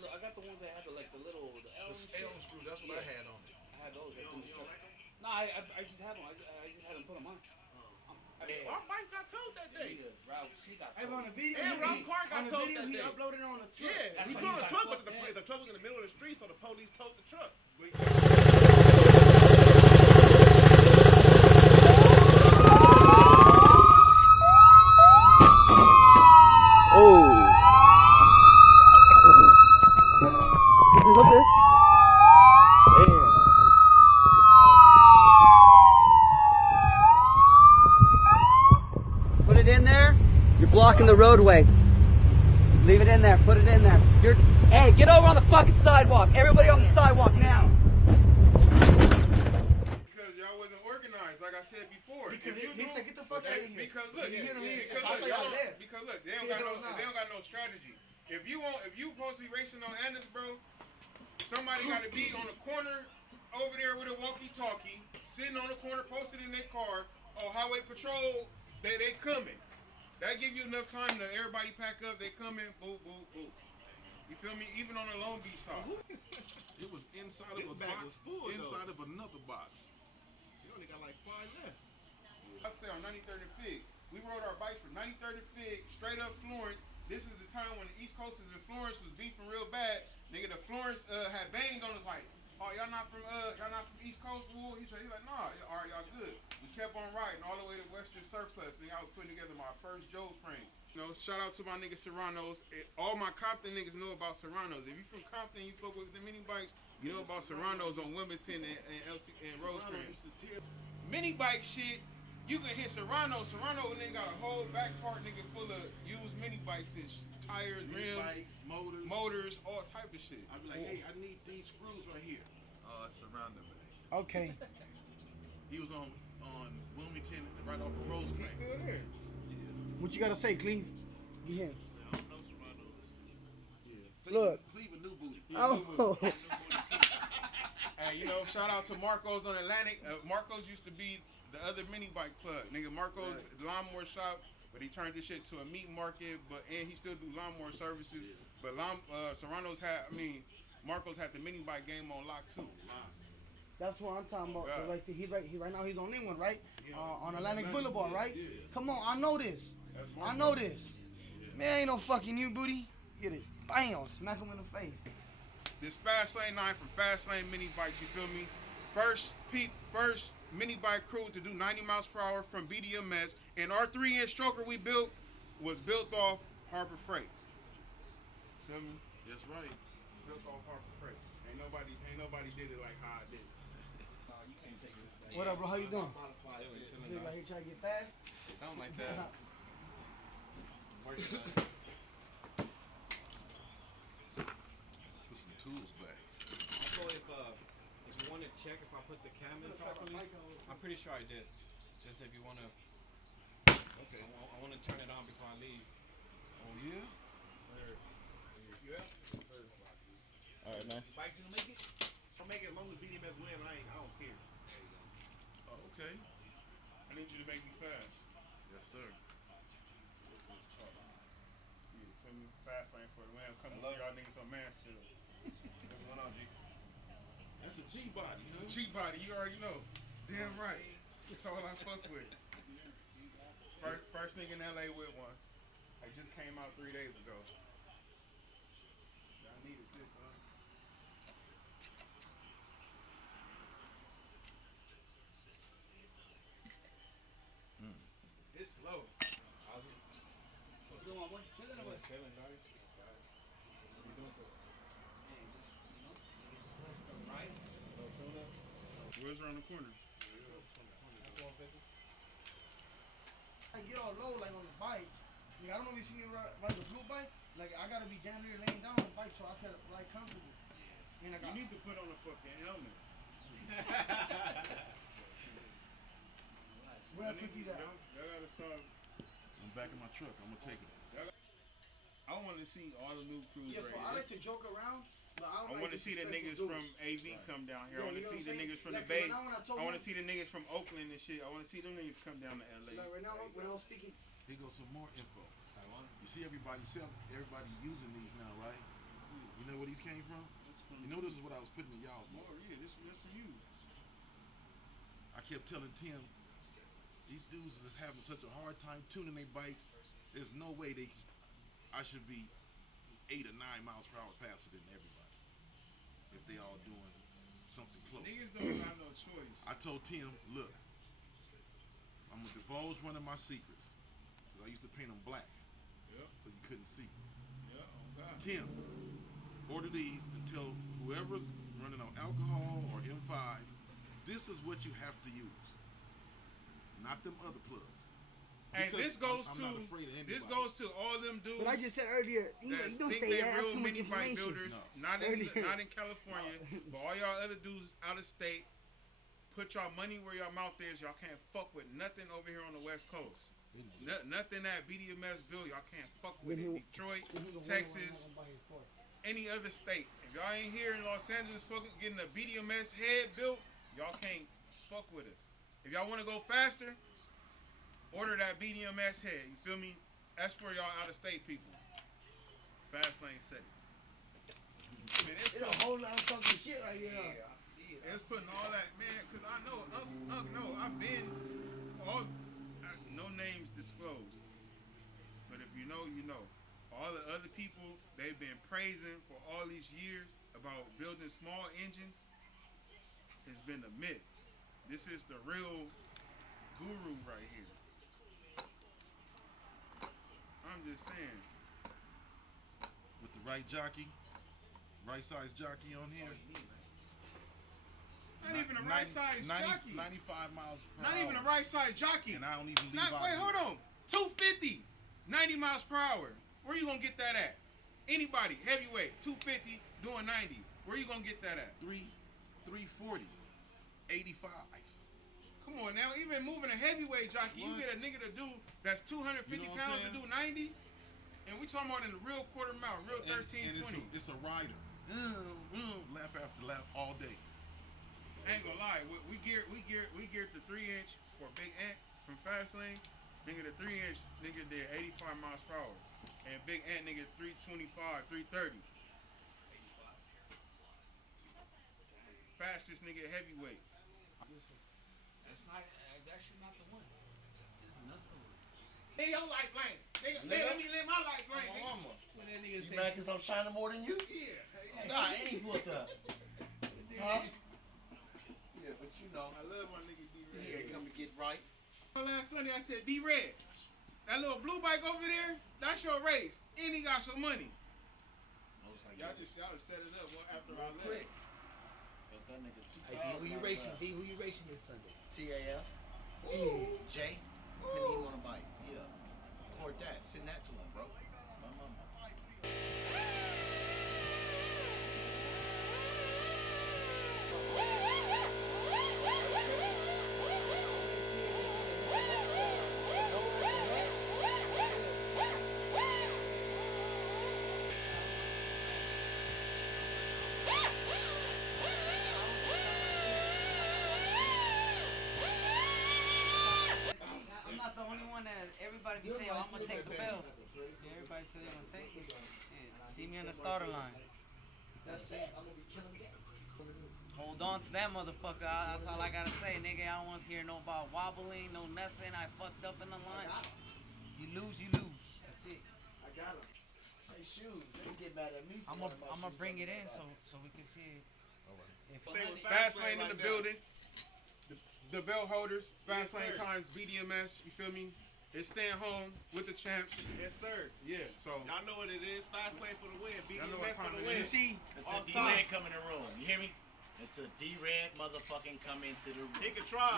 got the ones that had the little L screw. That's what I had on it. I had those. You don't like them? No, I just had them. I just had them put them on. Our bikes got towed that day. She got Hey, on the video, and Ralph's car got towed that day. He uploaded it on the truck. Yeah, we put on the truck, but the truck was in the middle of the street, so the police towed the truck. Put it in there. You're blocking the roadway. Leave it in there. Put it in there. Hey, get over on the fucking sidewalk. Everybody on the sidewalk now. Because y'all wasn't organized, like I said before. Because he said, get the fuck out of here. Because look, You hear me? because look, they don't got no strategy. If you supposed to be racing on Annis, bro, somebody got to be on the corner over there with a walkie-talkie, sitting on the corner, posted in their car. Oh, highway patrol, they coming. That give you enough time to everybody pack up. They coming, boo, boo, boo. You feel me? Even on the Long Beach side. It was inside of a box, inside of another box. You only got like 5 left. I stay on 93rd and Fig. We rode our bikes from 93rd and Fig straight up Florence. This is the time when the East Coasters in Florence was beefing real bad. Nigga, the Florence had banged on us like, oh, y'all not from East Coast? Ooh. He's like, nah, all right, y'all good. We kept on riding all the way to Western Surplus, and I was putting together my first Joe frame. You know, shout out to my nigga Serranos. All my Compton niggas know about Serranos. If you from Compton, you fuck with the mini bikes, you know about Serranos on Wilmington and Rosecrans. Mini bike shit, you can hit Serrano. Serrano nigga got a whole back part nigga full of used mini bikes and tires, rims, motors, all type of shit. I'd be like, hey, I need these screws right here. It's Serrano, man. Okay. He was on Wilmington, right off of Rosecrans. He's still there. What you gotta say, Cleve? Get him. I don't know Serrano. Yeah. Look. Cleve a new booty. Oh. Hey, you know, shout out to Marcos on Atlantic. Marcos used to be the other mini bike plug. Nigga, Marcos lawnmower shop, but he turned this shit to a meat market, and he still do lawnmower services. But Marcos had the mini bike game on lock too. That's what I'm talking about. Yeah. Like right now he's on that one, right? Yeah. On Atlantic Boulevard, right? Yeah. Come on, I know this. I know this. Man, ain't no fucking you, booty. Get it. Bam, smack him in the face. This Fast Lane 9 from Fast Lane Mini Bikes, you feel me? First mini bike crew to do 90 miles per hour from Bdms, and our 3-inch stroker we built was built off Harbor Freight. Feel me? That's right. Built off Harbor Freight. Ain't nobody did it like how I did it. What up, bro? How you doing? Chilling, Like he trying to get fast? something like that. Working on it. Put some tools back. Also, if you want to check if I put the cam in properly, I'm pretty sure I did. Just if you want to, Okay. I want to turn it on before I leave. Oh yeah. Sir. You up? All right, man. Bikes gonna make it? So make it as long as Bdms win, I don't care. Oh, okay. I need you to make me fast. Yes, sir. You feel me? Fast Lane for the win. I'm coming for y'all niggas on Mansfield. What's going on, G? That's a G body. It's a cheap body, you already know. Damn right. That's all I fuck with. First nigga in LA with one. I just came out 3 days ago. I needed this, huh? It's slow. What's going on, boy? Chilling or what? Chilling, guys. What are you doing to it? Right? Little tuna. Where's around the corner? I get all low like on the bike. Like, I don't know if you see me ride the blue bike. Like I gotta be down there laying down on the bike so I can ride comfortable. And I got You need to put on a fucking helmet. where I put these at. Y'all gotta start. I'm back in my truck. I'm gonna take it. I want to see all the new crews Yeah, so I like to joke around, but I don't I want to see the niggas from AV come down here. I want to see the niggas from the Bay. I want to see the niggas from Oakland and shit. I want to see them niggas come down to LA. Like right now, when I was speaking, Here goes some more info. Taiwan. You see everybody using these now, right? You know where these came from? You know this is what I was putting in y'all. Oh yeah, this from you. I kept telling Tim, these dudes is having such a hard time tuning their bikes. There's no way I should be 8 or 9 miles per hour faster than everybody if they all doing something close. Niggas don't have no choice. I told Tim, look, I'm gonna divulge one of my secrets because I used to paint them black, Yep. so you couldn't see. Yeah, oh God. Tim, order these and tell whoever's running on alcohol or M5, this is what you have to use, not them other plugs. Hey, Because this goes I'm to not afraid of this anybody. goes to all them dudes. But I just said earlier, you that don't think say they that. That's real too much mini bike information. builders, No. not in California, but all y'all other dudes out of state, put y'all money where y'all mouth is. Y'all can't fuck with nothing over here on the West Coast. They know that. Nothing that BDMS build, y'all can't fuck with it. Detroit, Texas, any other state. If y'all ain't here in Los Angeles fucking getting a BDMS head built, y'all can't fuck with us. If y'all want to go faster, order that BDMS head. You feel me? That's for y'all out of state people. Fast lane city. Man, It's a whole lot of fucking shit right here. Yeah, I see it. it's putting all that, man, because I know, no, I've been, no names disclosed. But if you know, you know. All the other people they've been praising for all these years about building small engines has been a myth. This is the real guru right here. I'm just saying. With the right jockey, right size jockey on here. Not even a right size jockey. 95 miles per hour. Not even a right size jockey. And I don't even leave out Wait, here. hold on. 250, 90 miles per hour. Where you gonna get that at? Anybody, heavyweight, 250, doing 90. Where you gonna get that at? 340, 85. Come on now, even moving a heavyweight jockey, you What? get a nigga to do that's 250 You know what pounds I'm to do 90, and we talking about in the real quarter mile, real 13, and 20. it's a rider. Lap after lap all day. I ain't gonna lie, we geared the 3-inch for Big Ant from Fastlane. Nigga, the 3-inch nigga did 85 miles per hour, and Big Ant nigga 325, 330. Fastest nigga heavyweight. That's actually not the one. This is another one. Hey, your lifeline. Nigga, let me live my lifeline. Mama. When that nigga You say, mad cause I'm shining more than you? Yeah. Nah, I ain't looked up. Huh? Yeah, but you know, I love my nigga D Red. here come to get right. Last Sunday I said, D Red, that little blue bike over there, that's your race. And he got some money. I was like, Y'all just set it up after I quick. left. But that nigga Hey, D, who you racing? D, who you racing this Sunday? TAF. Ooh. Jay. Didn't even want to bite. Yeah. Record that. Send that to him, bro. My mama. I'm not the only one that everybody be saying, I'm gonna take the belt. Yeah, everybody says they're gonna take it. Yeah. See me on the starter line. That's it. Hold on to that motherfucker. That's all I gotta say, nigga. I don't want to hear no about wobbling, no nothing. I fucked up in the line. You lose, you lose. That's it. I got him. Say shoes. They get mad at me. I'm gonna bring it in so we can see it. Fast lane in the building. The belt holders, Fast Lane times BDMS, you feel me? It's staying home with the champs. Yes, sir. Yeah, so Y'all know what it is. Fast lane for the win. Y'all know what BDMS for time the it win. is. See, Until Off D-Red top. come in the room. You hear me? Until D-Red motherfucking come into the room. He can try.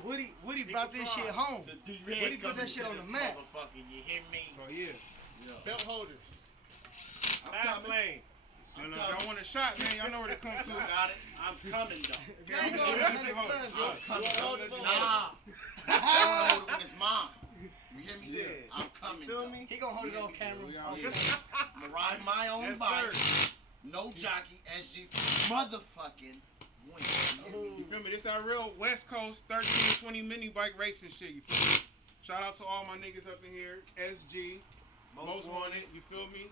Woody He brought can this try. shit home. Until Where D-Red he put come that into shit on this the map? motherfucker. You hear me? so yeah. Yeah. Belt holders. I'm Fast coming. lane. You know, if y'all want a shot, man, y'all know where to come to. I got it. I'm coming though. There you go. Yeah, That's you hold it. it. I'm coming. Nah. I'm gonna hold it when it's mine. You hear me? Shit. I'm coming. Feel though. me? He gonna hold it on camera. We out Yeah. here. I'm gonna ride my own Yes, bike. sir. No jockey. SG motherfucking win. You feel me? This that real West Coast 1320 mini bike racing shit. You feel me? Shout out to all my niggas up in here. SG, Most Wanted. You feel me?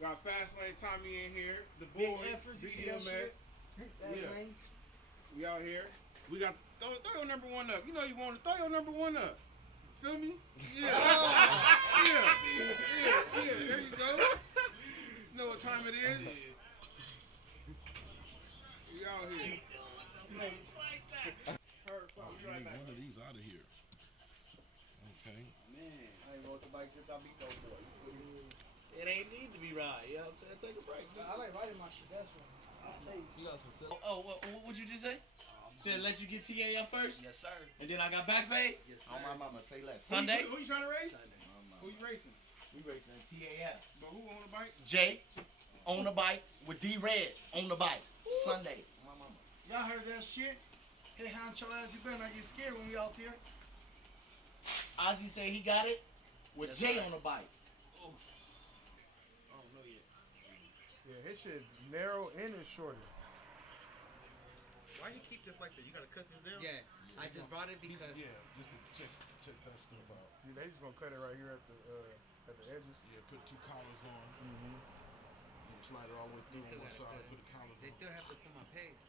Got Fast Lane Tommy in here. The Big boys, efforts, you see that BDMS. shit? Yeah. We out here. We got throw your number one up. You know you want to throw your number one up. Feel me? Yeah. Yeah. There you go. You know what time it is? We out here. Oh, you need one of these out of here. Okay. Man, I ain't rode the bike since I beat those boys. It ain't need to be right. You know what I'm saying? Take a break. I like riding my shit. That's one. You got some what'd you just say? Said let you get TAF first? Yes, sir. And then I got back fade? Yes, sir. On my mama, say less. Sunday? Who you trying to race? Sunday. Who you racing? We racing TAF. But who on the bike? Jay on the bike with D Red on the bike. Sunday. On my mama. Y'all heard that shit? Hey, honcho ass, you better not get scared when we out there. Ozzy say he got it with Yes, Jay sir. on the bike. I don't know yet. Yeah, his shit narrow and it's shorter. Why you keep this like that? You gotta cut this down? Yeah, I just brought it because. Yeah, just to check that stuff out. Yeah, they just gonna cut it right here at the edges. Yeah, put 2 collars on. Mm-hmm. And slide it all the way through on one side. Put the collar They on. still have to put my pace.